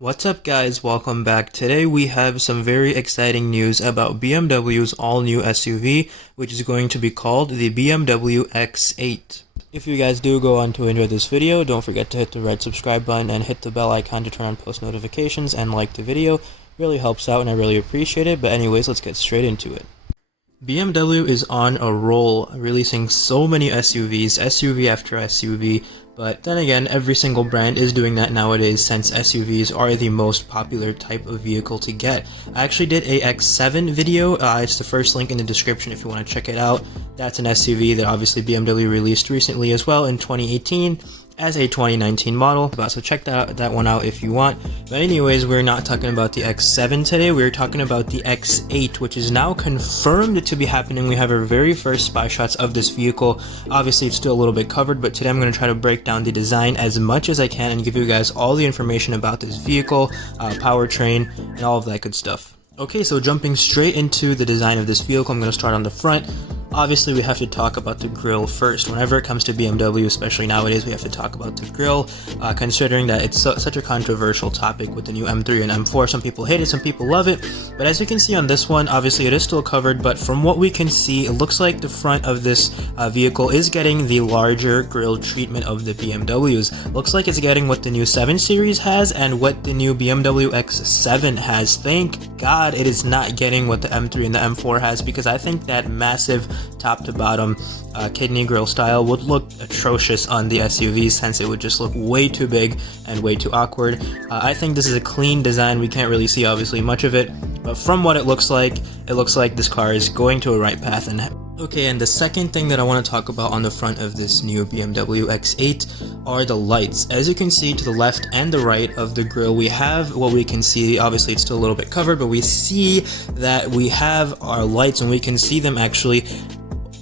What's up guys, welcome back. Today we have some very exciting news about BMW's all-new SUV, which is going to be called the BMW X8. If you guys do go on to enjoy this video, don't forget to hit the red subscribe button and hit the bell icon to turn on post notifications and like the video. Really helps out and I really appreciate it, but anyways, let's get straight into it. BMW is on a roll, releasing so many SUVs, SUV after SUV, but then again, every single brand is doing that nowadays since SUVs are the most popular type of vehicle to get. I actually did a X7 video, it's the first link in the description if you want to check it out. That's an SUV that obviously BMW released recently as well in 2018. As a 2019 model, so check that one out if you want. But anyways, we're not talking about the X7 today, we're talking about the X8, which is now confirmed to be happening. We have our very first spy shots of this vehicle. Obviously it's still a little bit covered, but today I'm going to try to break down the design as much as I can and give you guys all the information about this vehicle, powertrain, and all of that good stuff. Okay, so jumping straight into the design of this vehicle, I'm going to start on the front. Obviously, we have to talk about the grille first. Whenever it comes to BMW, especially nowadays, we have to talk about the grille, considering that it's such a controversial topic with the new M3 and M4. Some people hate it, some people love it. But as you can see on this one, obviously it is still covered, but from what we can see, it looks like the front of this vehicle is getting the larger grille treatment of the BMWs. Looks like it's getting what the new 7 Series has and what the new BMW X7 has. Thank God it is not getting what the M3 and the M4 has, because I think that massive top to bottom kidney grille style would look atrocious on the SUVs, since it would just look way too big and way too awkward. I think this is a clean design. We can't really see obviously much of it, but from what it looks like this car is going to a right path. And okay, and the second thing that I want to talk about on the front of this new BMW X8 are the lights. As you can see to the left and the right of the grille, we have what we can see. Obviously it's still a little bit covered, but we see that we have our lights and we can see them actually.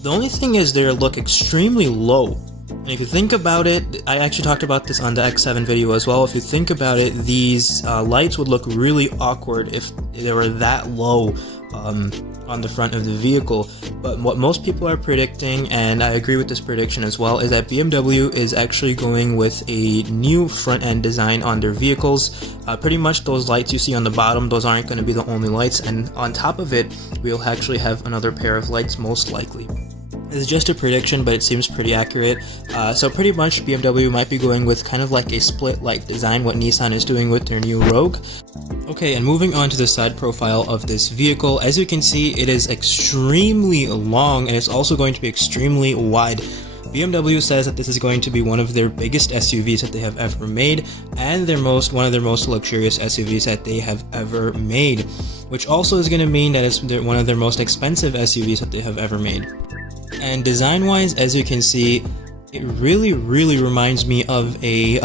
The only thing is they look extremely low. And if you think about it, I actually talked about this on the X7 video as well. If you think about it, these lights would look really awkward if they were that low on the front of the vehicle. But what most people are predicting, and I agree with this prediction as well, is that BMW is actually going with a new front end design on their vehicles. Pretty much those lights you see on the bottom, those aren't going to be the only lights, and on top of it we'll actually have another pair of lights most likely. It's just a prediction, but it seems pretty accurate. So pretty much BMW might be going with kind of like a split light design, what Nissan is doing with their new Rogue. Okay, and moving on to the side profile of this vehicle, as you can see, it is extremely long and it's also going to be extremely wide. BMW says that this is going to be one of their biggest SUVs that they have ever made, and one of their most luxurious SUVs that they have ever made, which also is going to mean that it's one of their most expensive SUVs that they have ever made. And design-wise, as you can see, it really reminds me of the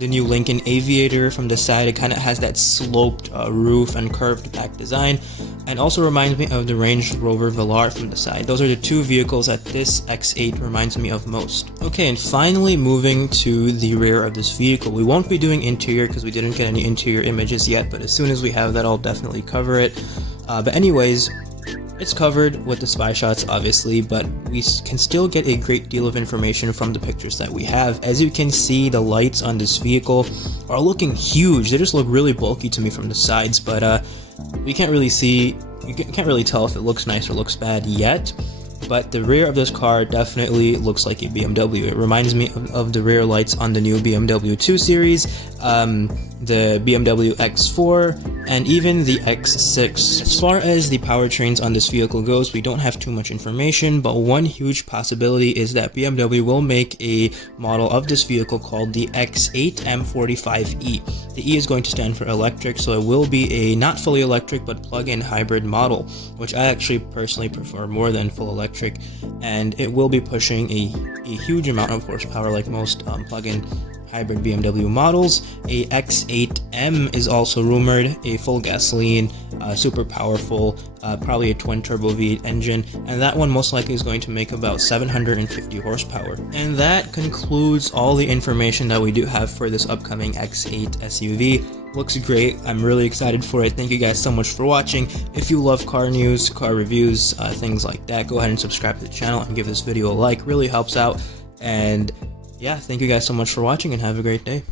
new Lincoln Aviator from the side. It kind of has that sloped roof and curved back design, and also reminds me of the Range Rover Velar from the side. Those are the two vehicles that this X8 reminds me of most. Okay, and finally moving to the rear of this vehicle. We won't be doing interior because we didn't get any interior images yet, but as soon as we have that, I'll definitely cover it. But anyways, it's covered with the spy shots obviously, but we can still get a great deal of information from the pictures that we have. As you can see, the lights on this vehicle are looking huge. They just look really bulky to me from the sides, but we can't really see, you can't really tell if it looks nice or looks bad yet. But the rear of this car definitely looks like a BMW. It reminds me of the rear lights on the new BMW 2 Series, the BMW X4, and even the X6. As far as the powertrains on this vehicle goes, we don't have too much information, but one huge possibility is that BMW will make a model of this vehicle called the X8 M45E. The E is going to stand for electric, so it will be a not fully electric but plug-in hybrid model, which I actually personally prefer more than full electric, and it will be pushing a huge amount of horsepower like most plug-in hybrid BMW models. A X8M is also rumored, a full gasoline, super powerful, probably a twin turbo V8 engine, and that one most likely is going to make about 750 horsepower. And that concludes all the information that we do have for this upcoming X8 SUV. Looks great. I'm really excited for it. Thank you guys so much for watching. If you love car news, car reviews, things like that, go ahead and subscribe to the channel and give this video a like. Really helps out. And yeah, thank you guys so much for watching and have a great day.